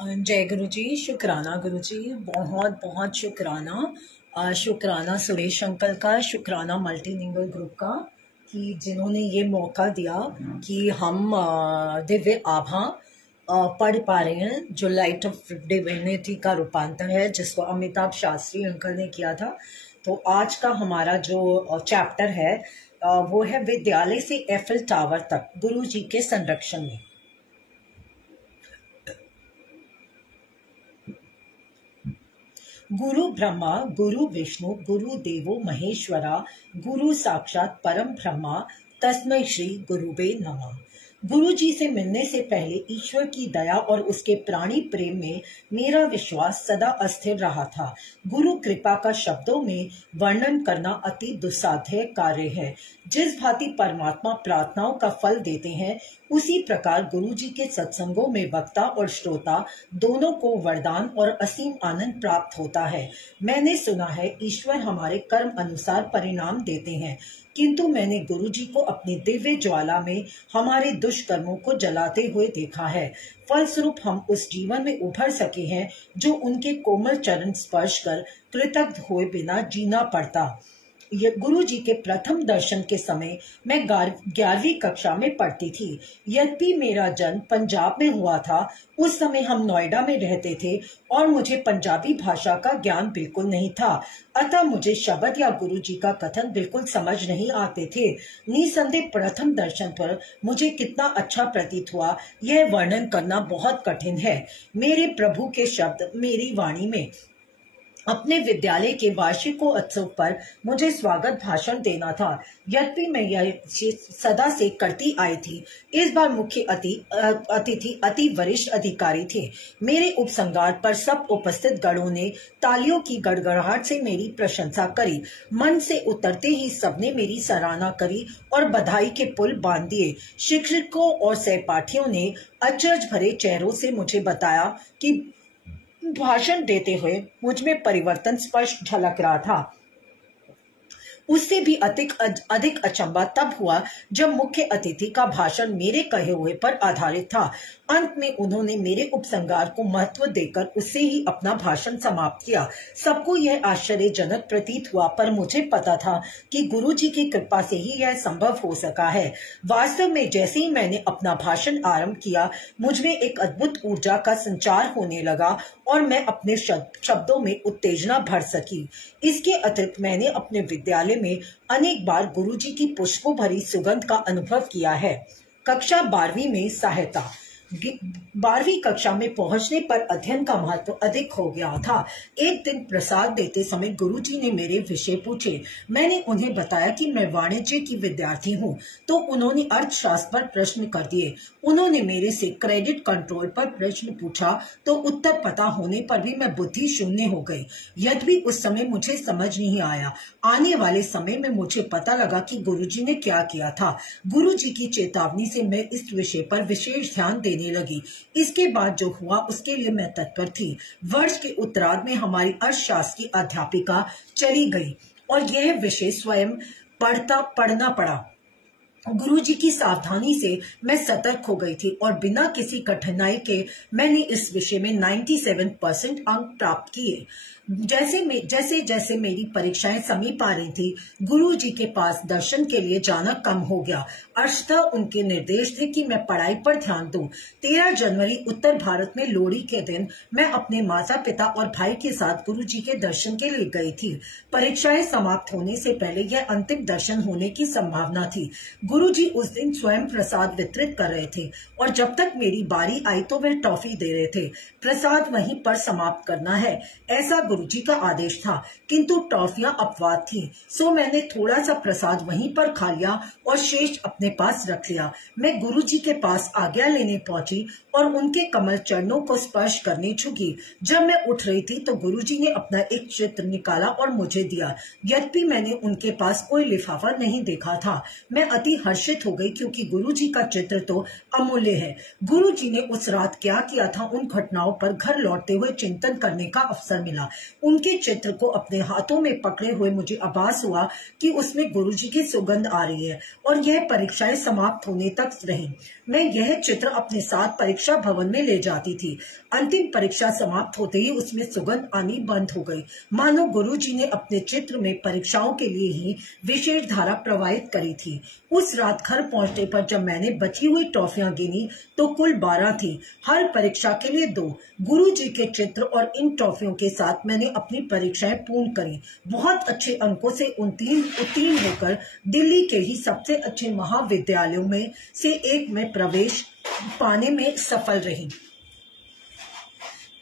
जय गुरु जी, शुक्राना गुरु जी, बहुत बहुत शुक्राना। शुक्राना सुरेश अंकल का, शुक्राना मल्टीलिंगुअल ग्रुप का कि जिन्होंने ये मौका दिया कि हम दिव्य आभा पढ़ पा रहे हैं, जो लाइट ऑफ डिविनिटी का रूपांतर है जिसको अमिताभ शास्त्री अंकल ने किया था। तो आज का हमारा जो चैप्टर है वो है विद्यालय से एफिल टावर तक गुरु जी के संरक्षण में। गुरु ब्रह्मा गुरु विष्णु गुरु देवो महेश्वरा गुरु साक्षात परम ब्रह्मा तस्मै श्री गुरुवे नमः। गुरु जी से मिलने से पहले ईश्वर की दया और उसके प्राणी प्रेम में मेरा विश्वास सदा अस्थिर रहा था। गुरु कृपा का शब्दों में वर्णन करना अति दुस्साध्य कार्य है। जिस भांति परमात्मा प्रार्थनाओं का फल देते हैं, उसी प्रकार गुरु जी के सत्संगों में वक्ता और श्रोता दोनों को वरदान और असीम आनंद प्राप्त होता है। मैंने सुना है ईश्वर हमारे कर्म अनुसार परिणाम देते हैं, किंतु मैंने गुरु जी को अपनी दिव्य ज्वाला में हमारे दुष्कर्मों को जलाते हुए देखा है। फलस्वरूप हम उस जीवन में उभर सके हैं जो उनके कोमल चरण स्पर्श कर कृतज्ञ हुए बिना जीना पड़ता। गुरु जी के प्रथम दर्शन के समय मैं 11वीं कक्षा में पढ़ती थी। यद्यपि मेरा जन्म पंजाब में हुआ था, उस समय हम नोएडा में रहते थे और मुझे पंजाबी भाषा का ज्ञान बिल्कुल नहीं था। अतः मुझे शब्द या गुरु जी का कथन बिल्कुल समझ नहीं आते थे। निसंदेह प्रथम दर्शन पर मुझे कितना अच्छा प्रतीत हुआ, यह वर्णन करना बहुत कठिन है। मेरे प्रभु के शब्द मेरी वाणी में। अपने विद्यालय के वार्षिकोत्सव पर मुझे स्वागत भाषण देना था। यद्यपि मैं यह सदा से करती आई थी, इस बार मुख्य अतिथि अति वरिष्ठ अधिकारी थे। मेरे उपसंगार पर सब उपस्थित गणों ने तालियों की गड़गड़ाहट से मेरी प्रशंसा करी। मन से उतरते ही सबने मेरी सराहना करी और बधाई के पुल बांध दिए। शिक्षकों और सहपाठियों ने अचरज भरे चेहरों से मुझे बताया कि भाषण देते हुए मुझ में परिवर्तन स्पष्ट झलक रहा था। उससे भी अधिक अचंभा तब हुआ जब मुख्य अतिथि का भाषण मेरे कहे हुए पर आधारित था। अंत में उन्होंने मेरे उपसंगार को महत्व देकर उससे ही अपना भाषण समाप्त किया। सबको यह आश्चर्यजनक प्रतीत हुआ, पर मुझे पता था कि गुरु जी की कृपा से ही यह संभव हो सका है। वास्तव में जैसे ही मैंने अपना भाषण आरंभ किया, मुझमें एक अद्भुत ऊर्जा का संचार होने लगा और मैं अपने शब्दों में उत्तेजना भर सकी। इसके अतिरिक्त मैंने अपने विद्यालय में अनेक बार गुरुजी की पुष्पों भरी सुगंध का अनुभव किया है। कक्षा 12वीं में सहायता। 12वीं कक्षा में पहुंचने पर अध्ययन का महत्व अधिक हो गया था। एक दिन प्रसाद देते समय गुरुजी ने मेरे विषय पूछे। मैंने उन्हें बताया कि मैं वाणिज्य की विद्यार्थी हूँ, तो उन्होंने अर्थशास्त्र पर प्रश्न कर दिए। उन्होंने मेरे से क्रेडिट कंट्रोल पर प्रश्न पूछा, तो उत्तर पता होने पर भी मैं बुद्धि शून्य हो गई। यद्यपि उस समय मुझे समझ नहीं आया। आने वाले समय में मुझे पता लगा कि गुरुजी ने क्या किया था। गुरुजी की चेतावनी से मैं इस विषय पर विशेष ध्यान देने लगी। इसके बाद जो हुआ उसके लिए मैं तत्पर थी। वर्ष के उत्तरार्ध में हमारी अर्थशास्त्र की अध्यापिका चली गई और यह विषय स्वयं पढ़ना पड़ा। गुरुजी की सावधानी से मैं सतर्क हो गई थी और बिना किसी कठिनाई के मैंने इस विषय में 97% अंक प्राप्त किए। जैसे जैसे मेरी परीक्षाएं समीप आ रही थी, गुरुजी के पास दर्शन के लिए जाना कम हो गया। अर्थतः उनके निर्देश थे कि मैं पढ़ाई पर ध्यान दूं। 13 जनवरी उत्तर भारत में लोहड़ी के दिन मैं अपने माता पिता और भाई के साथ गुरुजी के दर्शन के लिए गई थी। परीक्षाएं समाप्त होने से पहले यह अंतिम दर्शन होने की संभावना थी। गुरुजी उस दिन स्वयं प्रसाद वितरित कर रहे थे और जब तक मेरी बारी आई तो वे टॉफी दे रहे थे। प्रसाद वहीं पर समाप्त करना है, ऐसा गुरुजी का आदेश था, किंतु टॉफियां अपवाद थी। सो मैंने थोड़ा सा प्रसाद वहीं पर खा लिया और शेष अपने पास रख लिया। मैं गुरुजी के पास आज्ञा लेने पहुंची और उनके कमल चरणों को स्पर्श करने झुकी। जब मैं उठ रही थी तो गुरुजी ने अपना एक चित्र निकाला और मुझे दिया। यद्यपि मैंने उनके पास कोई लिफाफा नहीं देखा था। मैं अति हर्षित हो गई, क्योंकि गुरुजी का चित्र तो अमूल्य है। गुरुजी ने उस रात क्या किया था, उन घटनाओं पर घर लौटते हुए चिंतन करने का अवसर मिला। उनके चित्र को अपने हाथों में पकड़े हुए मुझे आभास हुआ कि उसमें गुरुजी की सुगंध आ रही है और यह परीक्षाएं समाप्त होने तक रही। मैं यह चित्र अपने साथ परीक्षा भवन में ले जाती थी। अंतिम परीक्षा समाप्त होते ही उसमें सुगंध आनी बंद हो गई, मानो गुरुजी ने अपने चित्र में परीक्षाओं के लिए ही विशेष धारा प्रवाहित करी थी। उस रात घर पहुंचने पर जब मैंने बची हुई टॉफियां गिनी तो कुल 12 थी, हर परीक्षा के लिए 2। गुरुजी के चित्र और इन टॉफियों के साथ मैंने अपनी परीक्षाएं पूर्ण करी। बहुत अच्छे अंकों से उत्तीर्ण होकर दिल्ली के ही सबसे अच्छे महाविद्यालयों में से एक में प्रवेश पाने में सफल रही।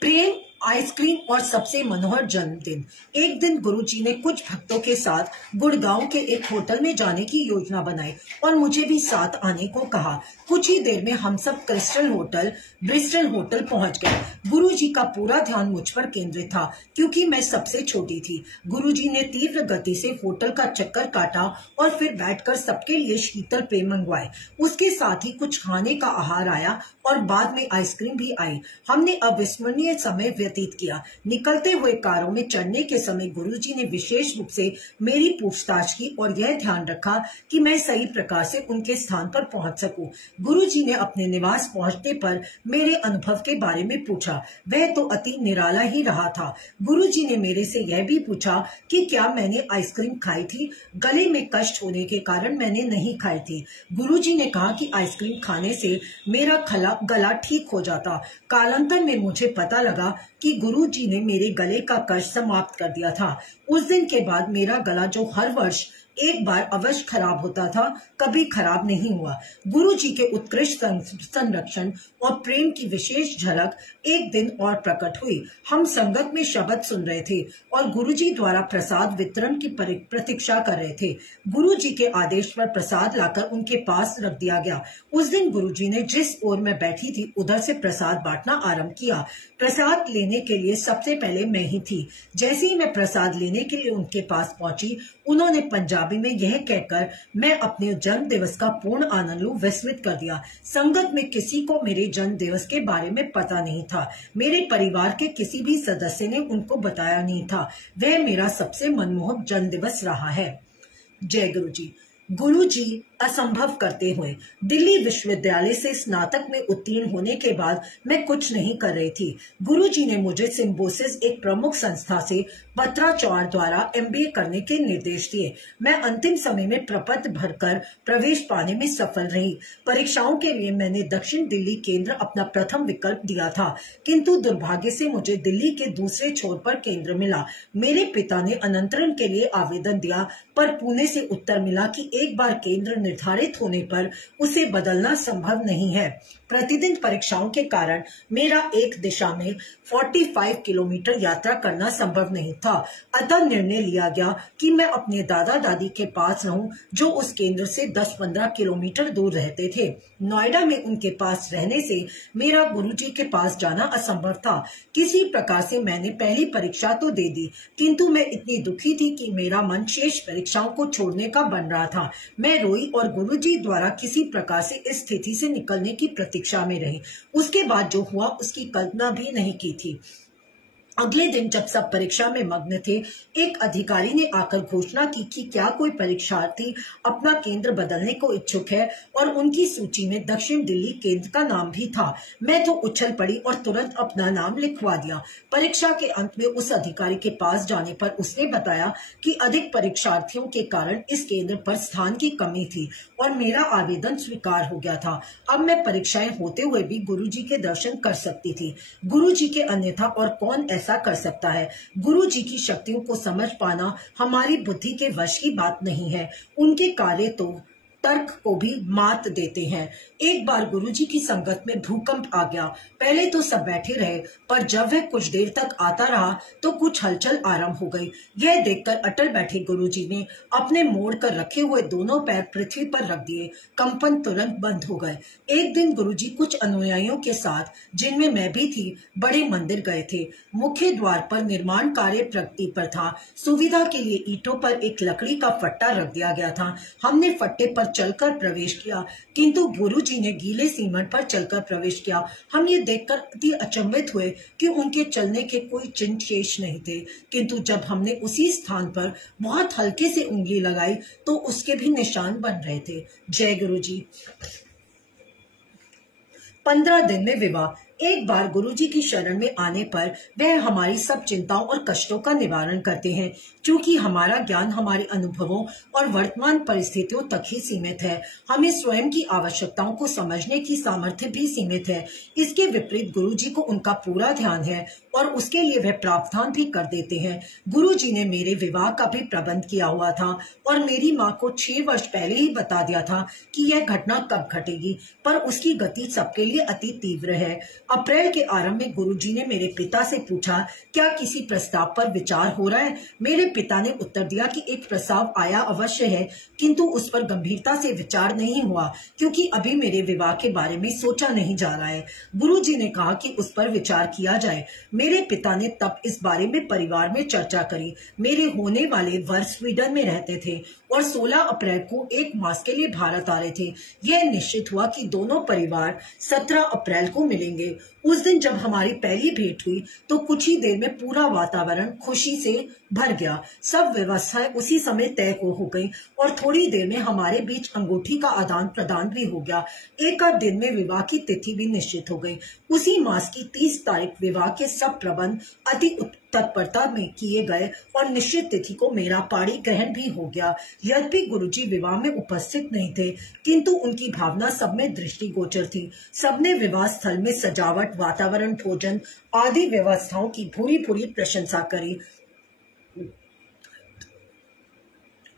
प्रेम, आइसक्रीम और सबसे मनोहर जन्मदिन। एक दिन गुरुजी ने कुछ भक्तों के साथ गुड़गांव के एक होटल में जाने की योजना बनाई और मुझे भी साथ आने को कहा। कुछ ही देर में हम सब ब्रिस्टल होटल पहुंच गए। गुरुजी का पूरा ध्यान मुझ पर केंद्रित था क्योंकि मैं सबसे छोटी थी। गुरुजी ने तीव्र गति से होटल का चक्कर काटा और फिर बैठकर सबके लिए शीतल पेय मंगवाए। उसके साथ ही कुछ खाने का आहार आया और बाद में आइसक्रीम भी आई। हमने अविस्मरणीय समय व्यतीत किया। निकलते हुए कारों में चढ़ने के समय गुरुजी ने विशेष रूप से मेरी पूछताछ की और यह ध्यान रखा कि मैं सही प्रकार से उनके स्थान पर पहुंच सकूं। गुरुजी ने अपने निवास पहुंचने पर मेरे अनुभव के बारे में पूछा। वह तो अति निराला ही रहा था। गुरुजी ने मेरे से यह भी पूछा कि क्या मैंने आइसक्रीम खाई थी। गले में कष्ट होने के कारण मैंने नहीं खाई थी। गुरुजी ने कहा कि आइसक्रीम खाने से मेरा गला ठीक हो जाता। कालांतर में मुझे पता लगा कि गुरुजी ने मेरे गले का कष्ट समाप्त कर दिया था। उस दिन के बाद मेरा गला, जो हर वर्ष एक बार अवश्य खराब होता था, कभी खराब नहीं हुआ। गुरुजी के उत्कृष्ट संरक्षण और प्रेम की विशेष झलक एक दिन और प्रकट हुई। हम संगत में शब्द सुन रहे थे और गुरुजी द्वारा प्रसाद वितरण की प्रतीक्षा कर रहे थे। गुरुजी के आदेश पर प्रसाद लाकर उनके पास रख दिया गया। उस दिन गुरुजी ने जिस ओर मैं बैठी थी उधर से प्रसाद बांटना आरंभ किया। प्रसाद लेने के लिए सबसे पहले मैं ही थी। जैसे ही मैं प्रसाद लेने के लिए उनके पास पहुंची, उन्होंने पंजाबी में यह कहकर मैं अपने जन्म दिवस का पूर्ण आनंद लूं विस्मित कर दिया। संगत में किसी को मेरे जन्म दिवस के बारे में पता नहीं था। मेरे परिवार के किसी भी सदस्य ने उनको बताया नहीं था। वह मेरा सबसे मनमोहक जन्म दिवस रहा है। जय गुरुजी। गुरुजी असंभव करते हुए। दिल्ली विश्वविद्यालय से स्नातक में उत्तीर्ण होने के बाद मैं कुछ नहीं कर रही थी। गुरुजी ने मुझे सिम्बोसिस, एक प्रमुख संस्था से पत्राचार द्वारा MBA करने के निर्देश दिए। मैं अंतिम समय में प्रपत्र भरकर प्रवेश पाने में सफल रही। परीक्षाओं के लिए मैंने दक्षिण दिल्ली केंद्र अपना प्रथम विकल्प दिया था, किंतु दुर्भाग्य से मुझे दिल्ली के दूसरे छोर पर केंद्र मिला। मेरे पिता ने अनंतरण के लिए आवेदन दिया, पर पुणे से उत्तर मिला कि एक बार केंद्र निर्धारित होने पर उसे बदलना संभव नहीं है। प्रतिदिन परीक्षाओं के कारण मेरा एक दिशा में 45 किलोमीटर यात्रा करना संभव नहीं था। अतः निर्णय लिया गया कि मैं अपने दादा दादी के पास रहूं, जो उस केंद्र से 10-15 किलोमीटर दूर रहते थे। नोएडा में उनके पास रहने से मेरा गुरुजी के पास जाना असंभव था। किसी प्रकार से मैंने पहली परीक्षा तो दे दी, किंतु मैं इतनी दुखी थी कि मेरा मन शेष परीक्षाओं को छोड़ने का बन रहा था। मैं रोई और गुरुजी द्वारा किसी प्रकार से इस स्थिति से निकलने की प्रतीक्षा में रही। उसके बाद जो हुआ उसकी कल्पना भी नहीं की थी। अगले दिन जब सब परीक्षा में मग्न थे, एक अधिकारी ने आकर घोषणा की कि क्या कोई परीक्षार्थी अपना केंद्र बदलने को इच्छुक है, और उनकी सूची में दक्षिण दिल्ली केंद्र का नाम भी था। मैं तो उछल पड़ी और तुरंत अपना नाम लिखवा दिया। परीक्षा के अंत में उस अधिकारी के पास जाने पर उसने बताया कि अधिक परीक्षार्थियों के कारण इस केंद्र पर स्थान की कमी थी और मेरा आवेदन स्वीकार हो गया था। अब मैं परीक्षाएं होते हुए भी गुरुजी के दर्शन कर सकती थी। गुरुजी के अन्यथा और कौन ऐसा कर सकता है। गुरुजी की शक्तियों को समझ पाना हमारी बुद्धि के वश की बात नहीं है। उनके कार्य तो तर्क को भी मात देते हैं। एक बार गुरुजी की संगत में भूकंप आ गया। पहले तो सब बैठे रहे, पर जब वह कुछ देर तक आता रहा तो कुछ हलचल आरंभ हो गई। यह देखकर अटल बैठे गुरुजी ने अपने मोड़ कर रखे हुए दोनों पैर पृथ्वी पर रख दिए। कंपन तुरंत बंद हो गए। एक दिन गुरुजी कुछ अनुयायियों के साथ, जिनमें मैं भी थी, बड़े मंदिर गए थे। मुख्य द्वार पर निर्माण कार्य प्रगति पर था। सुविधा के लिए ईंटों पर एक लकड़ी का फट्टा रख दिया गया था। हमने फट्टे पर चलकर प्रवेश किया, किंतु गुरुजी ने गीले सीमेंट पर चलकर प्रवेश किया। हम ये देखकर अति अचंभित हुए कि उनके चलने के कोई चिन्ह शेष नहीं थे, किंतु जब हमने उसी स्थान पर बहुत हल्के से उंगली लगाई तो उसके भी निशान बन रहे थे। जय गुरुजी। 15 दिन में विवाह। एक बार गुरुजी की शरण में आने पर वह हमारी सब चिंताओं और कष्टों का निवारण करते हैं। क्योंकि हमारा ज्ञान हमारे अनुभवों और वर्तमान परिस्थितियों तक ही सीमित है, हमें स्वयं की आवश्यकताओं को समझने की सामर्थ्य भी सीमित है। इसके विपरीत गुरुजी को उनका पूरा ध्यान है और उसके लिए वह प्रावधान भी कर देते हैं। गुरुजी ने मेरे विवाह का भी प्रबंध किया हुआ था और मेरी माँ को 6 वर्ष पहले ही बता दिया था कि यह घटना कब घटेगी, पर उसकी गति सबके लिए अति तीव्र है। अप्रैल के आरंभ में गुरुजी ने मेरे पिता से पूछा, क्या किसी प्रस्ताव पर विचार हो रहा है? मेरे पिता ने उत्तर दिया कि एक प्रस्ताव आया अवश्य है, किंतु उस पर गंभीरता से विचार नहीं हुआ, क्योंकि अभी मेरे विवाह के बारे में सोचा नहीं जा रहा है। गुरुजी ने कहा कि उस पर विचार किया जाए। मेरे पिता ने तब इस बारे में परिवार में चर्चा करी। मेरे होने वाले वर स्वीडन में रहते थे और 16 अप्रैल को 1 मास के लिए भारत आ रहे थे। यह निश्चित हुआ कि दोनों परिवार 17 अप्रैल को मिलेंगे। उस दिन जब हमारी पहली भेंट हुई तो कुछ ही देर में पूरा वातावरण खुशी से भर गया। सब व्यवस्थाएं उसी समय तय हो गई और थोड़ी देर में हमारे बीच अंगूठी का आदान प्रदान भी हो गया। एक आध दिन में विवाह की तिथि भी निश्चित हो गई। उसी मास की 30 तारीख विवाह के सब प्रबंध अति तत्परता में किए गए और निश्चित तिथि को मेरा पाणी ग्रहण भी हो गया। यद्यपि गुरुजी विवाह में उपस्थित नहीं थे, किंतु उनकी भावना सब में दृष्टिगोचर थी। सबने विवाह स्थल में सजावट, वातावरण, भोजन आदि व्यवस्थाओं की भूरी भूरी प्रशंसा करी।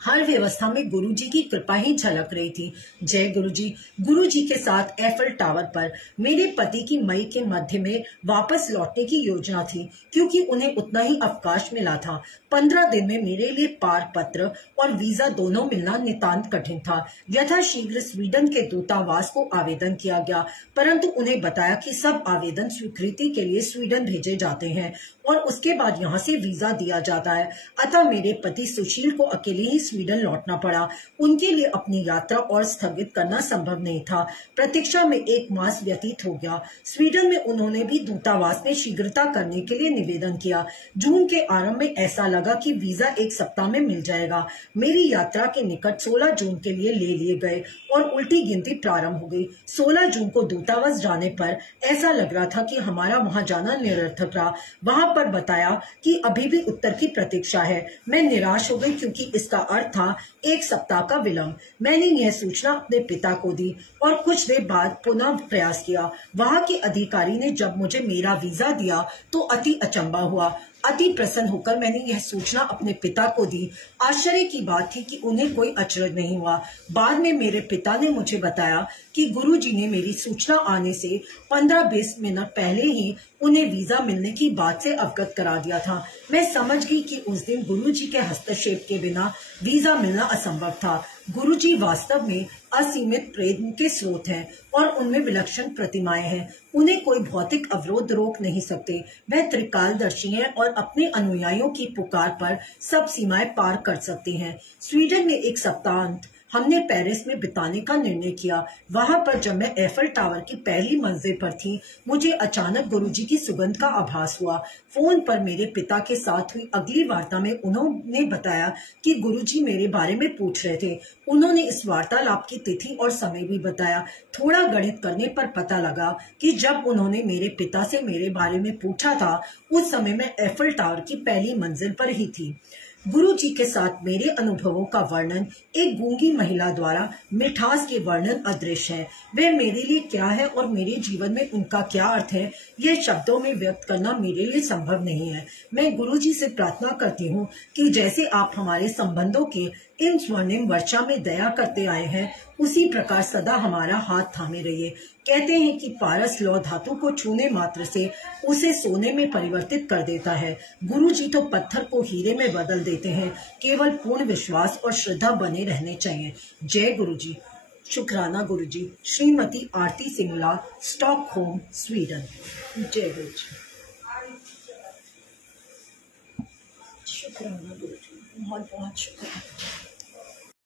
हर व्यवस्था में गुरुजी की कृपा ही झलक रही थी। जय गुरुजी। गुरुजी के साथ एफल टावर पर मेरे पति की मई के मध्य में वापस लौटने की योजना थी, क्योंकि उन्हें उतना ही अवकाश मिला था। 15 दिन में मेरे लिए पार पत्र और वीजा दोनों मिलना नितांत कठिन था। यथाशीघ्र स्वीडन के दूतावास को आवेदन किया गया, परंतु उन्हें बताया कि सब आवेदन स्वीकृति के लिए स्वीडन भेजे जाते हैं और उसके बाद यहाँ से वीजा दिया जाता है। अतः मेरे पति सुशील को अकेले ही स्वीडन लौटना पड़ा। उनके लिए अपनी यात्रा और स्थगित करना संभव नहीं था। प्रतीक्षा में 1 मास व्यतीत हो गया। स्वीडन में उन्होंने भी दूतावास में शीघ्रता करने के लिए निवेदन किया। जून के आरंभ में ऐसा लगा कि वीजा 1 सप्ताह में मिल जाएगा। मेरी यात्रा के निकट 16 जून के लिए ले लिए गए और उल्टी गिनती प्रारंभ हो गई। 16 जून को दूतावास जाने पर ऐसा लग रहा था कि हमारा वहां जाना निरर्थक रहा। वहां पर बताया कि अभी भी उत्तर की प्रतीक्षा है। मैं निराश हो गई, क्योंकि इसका अर्थ था 1 सप्ताह का विलंब। मैंने यह सूचना अपने पिता को दी और कुछ देर बाद पुनः प्रयास किया। वहां के अधिकारी ने जब मुझे मेरा वीजा दिया तो अति अचंभा हुआ। अति प्रसन्न होकर मैंने यह सूचना अपने पिता को दी। आश्चर्य की बात थी कि उन्हें कोई अचरज नहीं हुआ। बाद में मेरे पिता ने मुझे बताया कि गुरुजी ने मेरी सूचना आने से 15-20 मिनट पहले ही उन्हें वीजा मिलने की बात से अवगत करा दिया था। मैं समझ गई कि उस दिन गुरुजी के हस्तक्षेप के बिना वीजा मिलना असंभव था। गुरुजी वास्तव में असीमित प्रेम के स्रोत हैं और उनमें विलक्षण प्रतिमाएं हैं। उन्हें कोई भौतिक अवरोध रोक नहीं सकते। वह त्रिकालदर्शी हैं और अपने अनुयायियों की पुकार पर सब सीमाएं पार कर सकते हैं। स्वीडन में 1 सप्ताहांत हमने पेरिस में बिताने का निर्णय किया। वहां पर जब मैं एफल टावर की पहली मंजिल पर थी, मुझे अचानक गुरुजी की सुगंध का आभास हुआ। फोन पर मेरे पिता के साथ हुई अगली वार्ता में उन्होंने बताया कि गुरुजी मेरे बारे में पूछ रहे थे। उन्होंने इस वार्तालाप की तिथि और समय भी बताया। थोड़ा गणित करने पर पता लगा कि जब उन्होंने मेरे पिता से मेरे बारे में पूछा था, उस समय मैं एफल टावर की पहली मंजिल पर ही थी। गुरुजी के साथ मेरे अनुभवों का वर्णन एक गूंगी महिला द्वारा मिठास के वर्णन अदृश्य है। वे मेरे लिए क्या है और मेरे जीवन में उनका क्या अर्थ है, यह शब्दों में व्यक्त करना मेरे लिए संभव नहीं है। मैं गुरुजी से प्रार्थना करती हूँ कि जैसे आप हमारे संबंधों के इन स्वर्णिम वर्षा में दया करते आए हैं, उसी प्रकार सदा हमारा हाथ थामे रहिए। कहते हैं कि पारस लौह धातु को छूने मात्र से उसे सोने में परिवर्तित कर देता है। गुरुजी तो पत्थर को हीरे में बदल देते हैं। केवल पूर्ण विश्वास और श्रद्धा बने रहने चाहिए। जय गुरुजी। शुक्राना गुरुजी। श्रीमती आरती सिंगला, स्टॉकहोम, स्वीडन। जय गुरुजी। शुक्राना गुरुजी, बहुत बहुत शुक्रिया।